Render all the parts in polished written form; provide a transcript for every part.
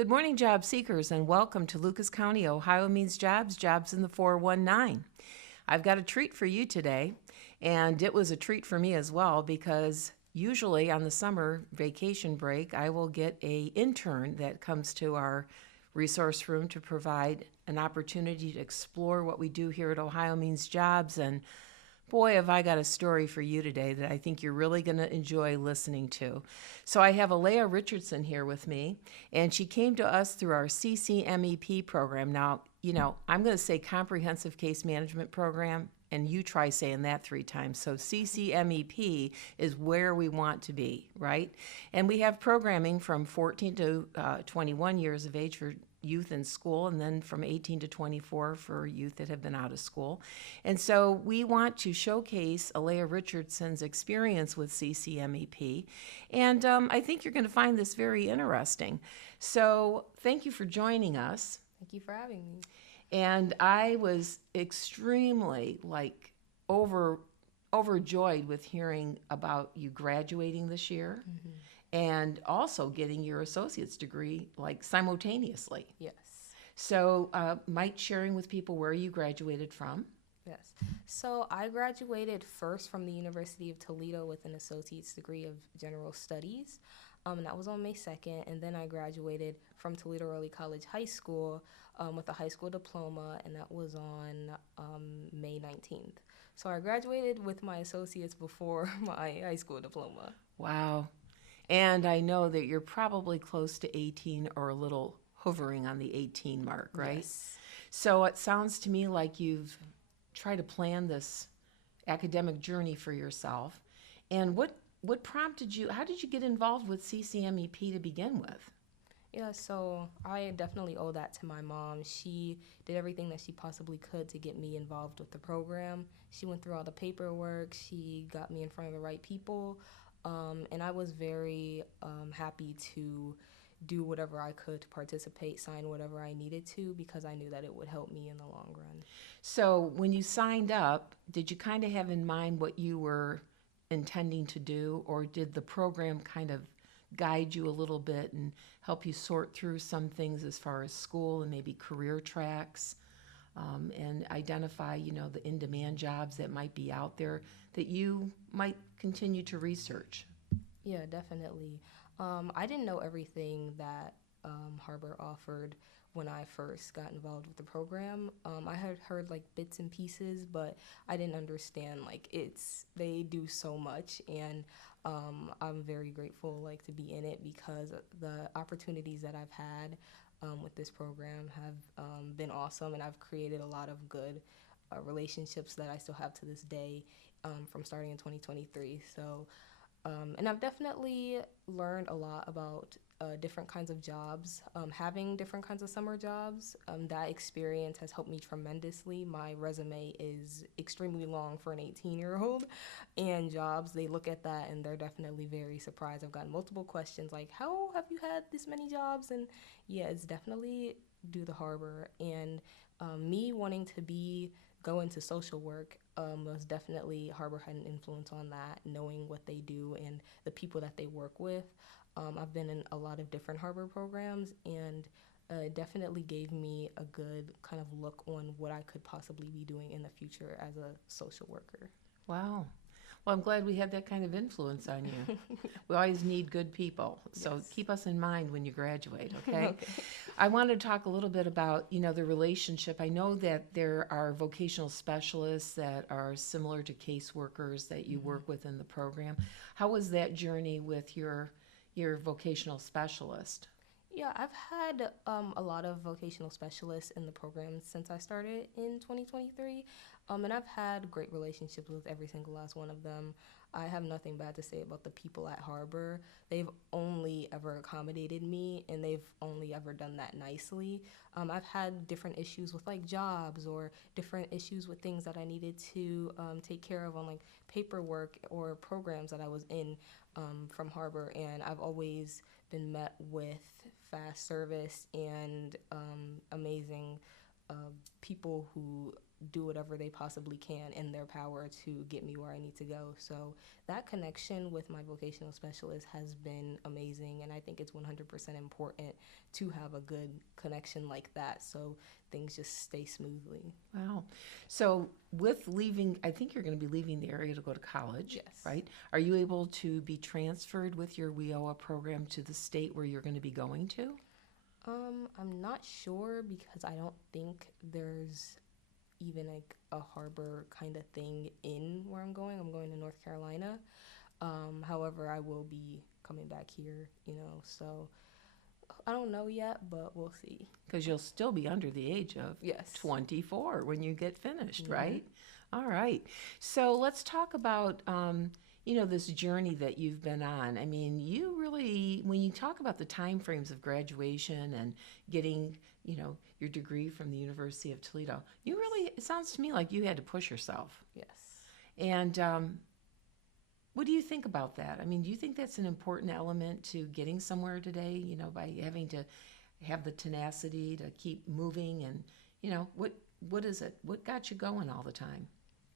Good morning, job seekers, and welcome to Lucas County OhioMeansJobs, Jobs in the 419. I've got a treat for you today, and it was a treat for me as well because usually on the summer vacation break, I will get an intern that comes to our resource room to provide an opportunity to explore what we do here at OhioMeansJobs. And boy, have I got a story for you today that I think you're really going to enjoy listening to. So I have Alea Richardson here with me, and she came to us through our CCMEP program. Now, I'm going to say Comprehensive Case Management Program, and you try saying that 3 times. So CCMEP is where we want to be, right? And we have programming from 14 to 21 years of age for youth in school, and then from 18 to 24 for youth that have been out of school. And so we want to showcase Alea Richardson's experience with CCMEP, and I think you're going to find this very interesting. So thank you for joining us. Thank you for having me. And I was extremely overjoyed with hearing about you graduating this year. Mm-hmm. And also getting your associate's degree simultaneously. Yes. So might sharing with people where you graduated from? Yes. So I graduated first from the University of Toledo with an associate's degree of general studies. And that was on May 2nd. And then I graduated from Toledo Early College High School with a high school diploma, and that was on May 19th. So I graduated with my associates before my high school diploma. Wow. And I know that you're probably close to 18 or a little hovering on the 18 mark, right? Yes. So it sounds to me like you've tried to plan this academic journey for yourself. And what prompted you, how did you get involved with CCMEP to begin with? Yeah, so I definitely owe that to my mom. She did everything that she possibly could to get me involved with the program. She went through all the paperwork. She got me in front of the right people. And I was very happy to do whatever I could to participate, sign whatever I needed to, because I knew that it would help me in the long run. So when you signed up, did you kind of have in mind what you were intending to do, or did the program kind of guide you a little bit and help you sort through some things as far as school and maybe career tracks? And identify, the in-demand jobs that might be out there that you might continue to research? Yeah, definitely. I didn't know everything that Harbor offered when I first got involved with the program. I had heard bits and pieces, but I didn't understand they do so much, and I'm very grateful to be in it because the opportunities that I've had with this program have been awesome, and I've created a lot of good relationships that I still have to this day from starting in 2023. So, and I've definitely learned a lot about different kinds of jobs, having different kinds of summer jobs. That experience has helped me tremendously. My resume is extremely long for an 18-year-old, and jobs, they look at that and they're definitely very surprised. I've gotten multiple questions like, how have you had this many jobs? And yeah, it's definitely due to Harbor. And me wanting to go into social work was definitely, Harbor had an influence on that, knowing what they do and the people that they work with. I've been in a lot of different Harbor programs, and it definitely gave me a good kind of look on what I could possibly be doing in the future as a social worker. Wow. Well, I'm glad we had that kind of influence on you. We always need good people, so Yes. keep us in mind when you graduate, okay? Okay. I want to talk a little bit about, the relationship. I know that there are vocational specialists that are similar to caseworkers that you work with in the program. How was that journey with your vocational specialist? Yeah, I've had a lot of vocational specialists in the program since I started in 2023, and I've had great relationships with every single last one of them. I have nothing bad to say about the people at Harbor. They've only ever accommodated me, and they've only ever done that nicely. I've had different issues with jobs, or different issues with things that I needed to take care of on paperwork or programs that I was in from Harbor, and I've always been met with fast service and amazing people who do whatever they possibly can in their power to get me where I need to go. So that connection with my vocational specialist has been amazing, and I think it's 100% important to have a good connection like that so things just stay smoothly. Wow. So with leaving, I think you're going to be leaving the area to go to college, Yes. right? Are you able to be transferred with your WIOA program to the state where you're going to be going to? I'm not sure because I don't think there's even like a harbor kind of thing in where I'm going. I'm going to North Carolina. However, I will be coming back here, so I don't know yet, but we'll see. Because you'll still be under the age of Yes. 24 when you get finished, Mm-hmm. right? All right. So let's talk about, this journey that you've been on. I mean, you really, when you talk about the time frames of graduation and getting, your degree from the University of Toledo, it sounds to me like you had to push yourself. Yes. And what do you think about that? I mean, do you think that's an important element to getting somewhere today, by having to have the tenacity to keep moving and, what is it? What got you going all the time?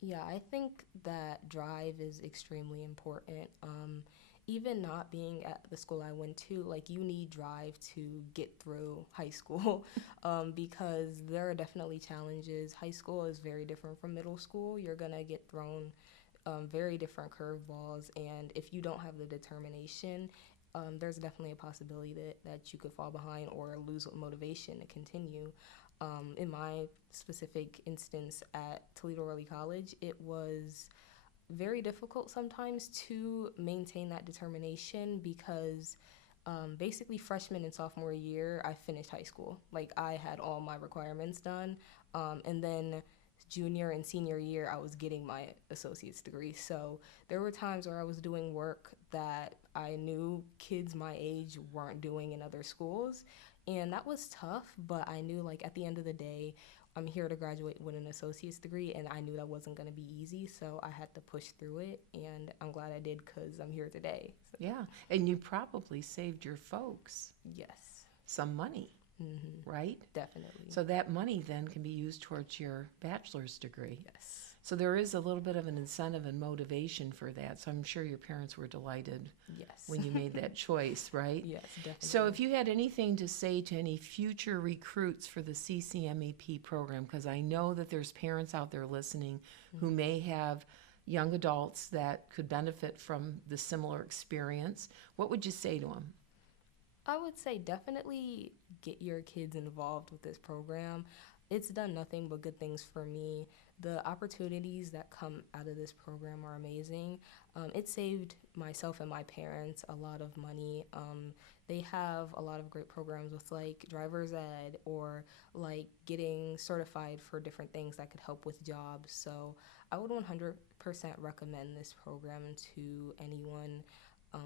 Yeah, I think that drive is extremely important. Even not being at the school I went to, like you need drive to get through high school because there are definitely challenges. High school is very different from middle school. You're going to get thrown very different curveballs, and if you don't have the determination, there's definitely a possibility that you could fall behind or lose motivation to continue. In my specific instance at Toledo Early College, it was very difficult sometimes to maintain that determination because basically freshman and sophomore year, I finished high school. Like I had all my requirements done, and then junior and senior year, I was getting my associate's degree. So there were times where I was doing work that I knew kids my age weren't doing in other schools. And that was tough, but I knew like at the end of the day, I'm here to graduate with an associate's degree, and I knew that wasn't going to be easy. So I had to push through it, and I'm glad I did because I'm here today. So, Yeah, and you probably saved your folks yes. some money, Mm-hmm. right? Definitely. So that money then can be used towards your bachelor's degree. Yes. So there is a little bit of an incentive and motivation for that. So I'm sure your parents were delighted Yes. when you made that choice, right? Yes, definitely. So if you had anything to say to any future recruits for the CCMEP program, because I know that there's parents out there listening who may have young adults that could benefit from the similar experience, what would you say to them? I would say definitely get your kids involved with this program. It's done nothing but good things for me. The opportunities that come out of this program are amazing. It saved myself and my parents a lot of money. They have a lot of great programs with like driver's ed or like getting certified for different things that could help with jobs. So I would 100% recommend this program to anyone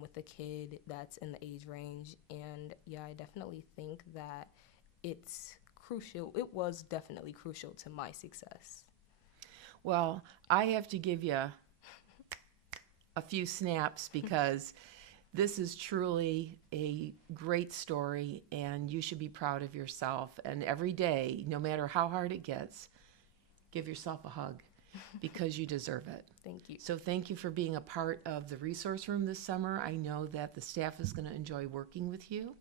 with a kid that's in the age range. And yeah, I definitely think that it's crucial. It was definitely crucial to my success. Well, I have to give you a few snaps because this is truly a great story and you should be proud of yourself. And every day, no matter how hard it gets, give yourself a hug because you deserve it. Thank you. So thank you for being a part of the resource room this summer. I know that the staff is going to enjoy working with you.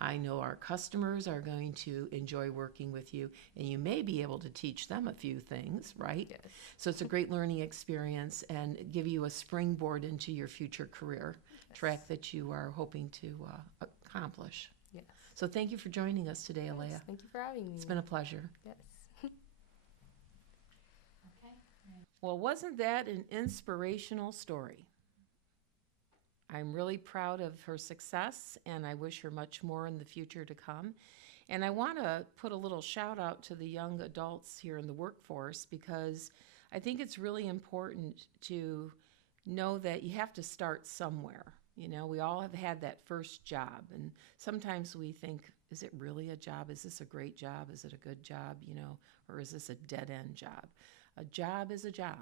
I know our customers are going to enjoy working with you, and you may be able to teach them a few things, right? Yes. So it's a great learning experience and give you a springboard into your future career track that you are hoping to accomplish. Yes. So thank you for joining us today, Alea. Yes. Thank you for having me. It's been a pleasure. Yes. Well, wasn't that an inspirational story? I'm really proud of her success, and I wish her much more in the future to come. And I want to put a little shout out to the young adults here in the workforce because I think it's really important to know that you have to start somewhere. You know, we all have had that first job, and sometimes we think, is it really a job? Is this a great job? Is it a good job? Or is this a dead-end job? A job is a job.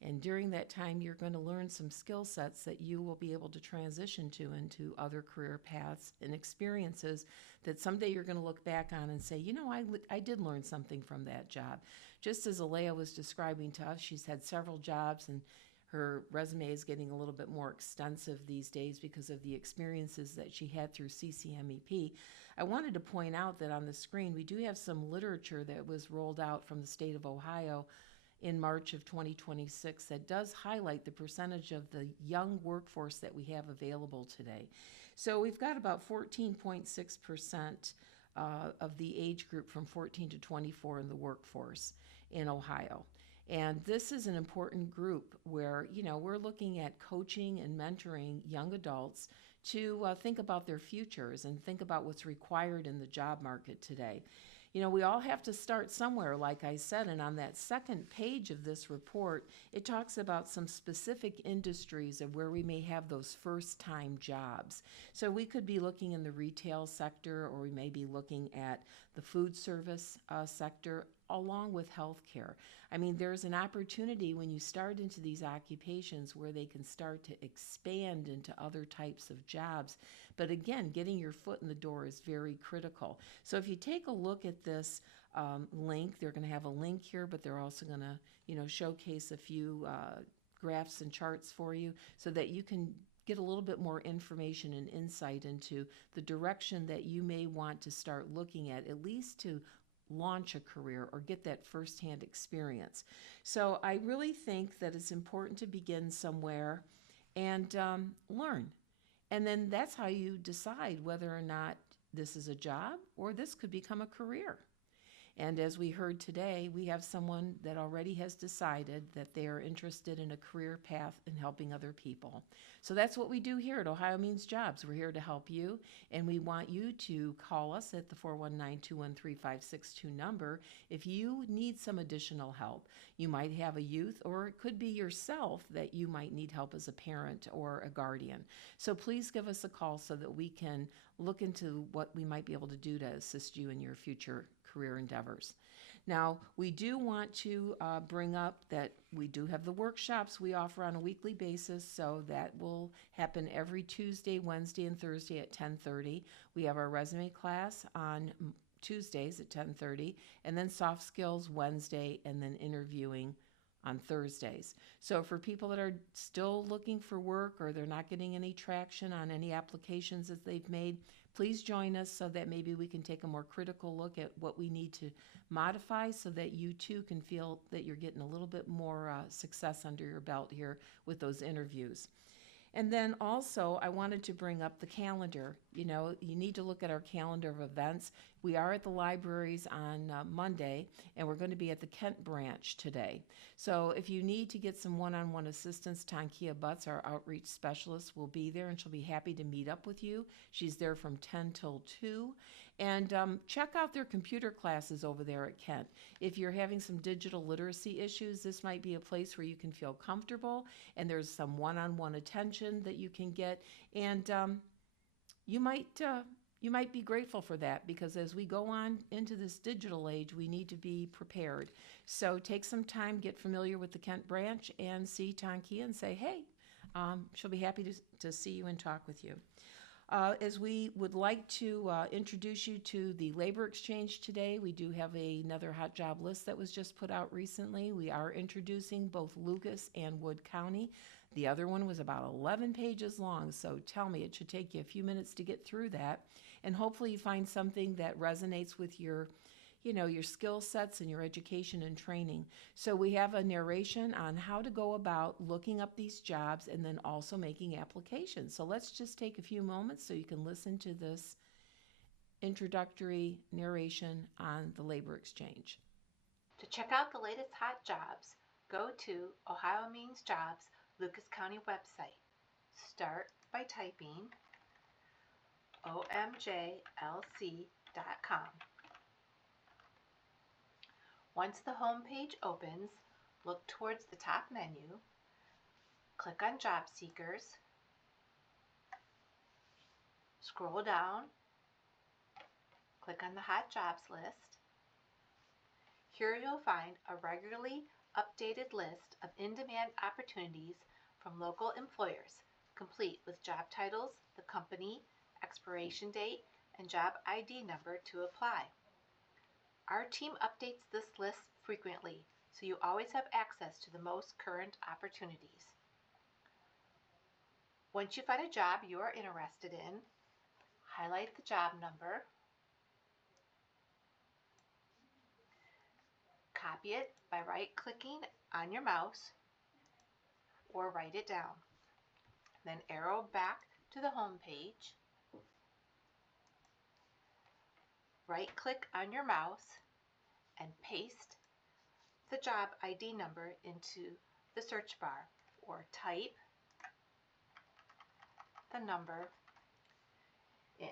And during that time, you're going to learn some skill sets that you will be able to transition to into other career paths and experiences that someday you're going to look back on and say, you know, I did learn something from that job. Just as Alea was describing to us, she's had several jobs, and her resume is getting a little bit more extensive these days because of the experiences that she had through CCMEP. I wanted to point out that on the screen we do have some literature that was rolled out from the state of Ohio in March of 2026 that does highlight the percentage of the young workforce that we have available today. So we've got about 14.6% of the age group from 14 to 24 in the workforce in Ohio. And this is an important group where, you know, we're looking at coaching and mentoring young adults to think about their futures and think about what's required in the job market today. You know, we all have to start somewhere, like I said, and on that second page of this report, it talks about some specific industries of where we may have those first-time jobs. So we could be looking in the retail sector, or we may be looking at the food service sector, along with healthcare. I mean, there's an opportunity when you start into these occupations where they can start to expand into other types of jobs. But again, getting your foot in the door is very critical. So if you take a look at this link, they're going to have a link here, but they're also going to, you know, showcase a few graphs and charts for you so that you can get a little bit more information and insight into the direction that you may want to start looking at least to launch a career or get that firsthand experience. So I really think that it's important to begin somewhere and learn. And then that's how you decide whether or not this is a job or this could become a career. And as we heard today, we have someone that already has decided that they are interested in a career path in helping other people. So that's what we do here at Ohio Means Jobs. We're here to help you, and we want you to call us at the 419-213-562 number if you need some additional help. You might have a youth, or it could be yourself that you might need help as a parent or a guardian. So please give us a call so that we can look into what we might be able to do to assist you in your future career endeavors. Now, we do want to bring up that we do have the workshops we offer on a weekly basis, so that will happen every Tuesday, Wednesday, and Thursday at 10:30. We have our resume class on Tuesdays at 10:30, and then soft skills Wednesday, and then interviewing on Thursdays. So for people that are still looking for work or they're not getting any traction on any applications that they've made, please join us so that maybe we can take a more critical look at what we need to modify so that you too can feel that you're getting a little bit more success under your belt here with those interviews. And then also, I wanted to bring up the calendar. You know, you need to look at our calendar of events. We are at the libraries on Monday, and we're going to be at the Kent branch today. So if you need to get some one-on-one assistance, Tankia Butts, our outreach specialist, will be there, and she'll be happy to meet up with you. She's there from 10 till 2. And check out their computer classes over there at Kent. If you're having some digital literacy issues, this might be a place where you can feel comfortable, and there's some one-on-one attention that you can get. And you might be grateful for that, because as we go on into this digital age, we need to be prepared. So take some time, get familiar with the Kent branch, and see Tankia and say, hey, she'll be happy to see you and talk with you. As we would like to introduce you to the labor exchange today, we do have another hot job list that was just put out recently. We are introducing both Lucas and Wood County. The other one was about 11 pages long, so tell me, it should take you a few minutes to get through that. And hopefully you find something that resonates with your skill sets and your education and training. So we have a narration on how to go about looking up these jobs and then also making applications. So let's just take a few moments so you can listen to this introductory narration on the labor exchange. To check out the latest hot jobs, go to OhioMeansJobs Lucas County website. Start by typing omjlc.com. Once the home page opens, look towards the top menu, click on Job Seekers, scroll down, click on the Hot Jobs list. Here you'll find a regularly updated list of in-demand opportunities from local employers, complete with job titles, the company, expiration date, and job ID number to apply. Our team updates this list frequently, so you always have access to the most current opportunities. Once you find a job you are interested in, highlight the job number, copy it by right-clicking on your mouse, or write it down. Then arrow back to the home page, right-click on your mouse, and paste the job ID number into the search bar, or type the number in.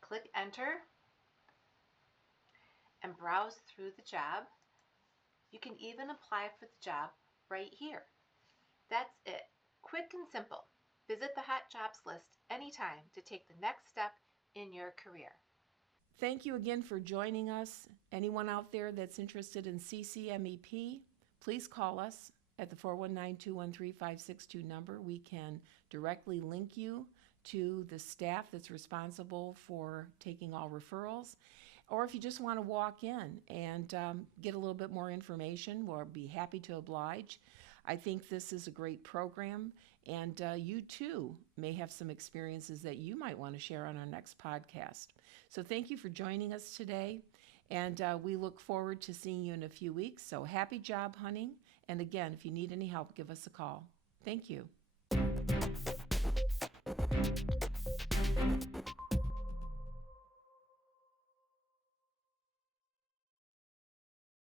Click enter and browse through the job. You can even apply for the job right here. That's it. Quick and simple. Visit the Hot Jobs list anytime to take the next step in your career. Thank you again for joining us. Anyone out there that's interested in CCMEP, please call us at the 419-213-562 number. We can directly link you to the staff that's responsible for taking all referrals. Or if you just want to walk in and get a little bit more information, we'll be happy to oblige. I think this is a great program, and you too may have some experiences that you might want to share on our next podcast. So thank you for joining us today, and we look forward to seeing you in a few weeks. So happy job hunting, and again, if you need any help, give us a call. Thank you.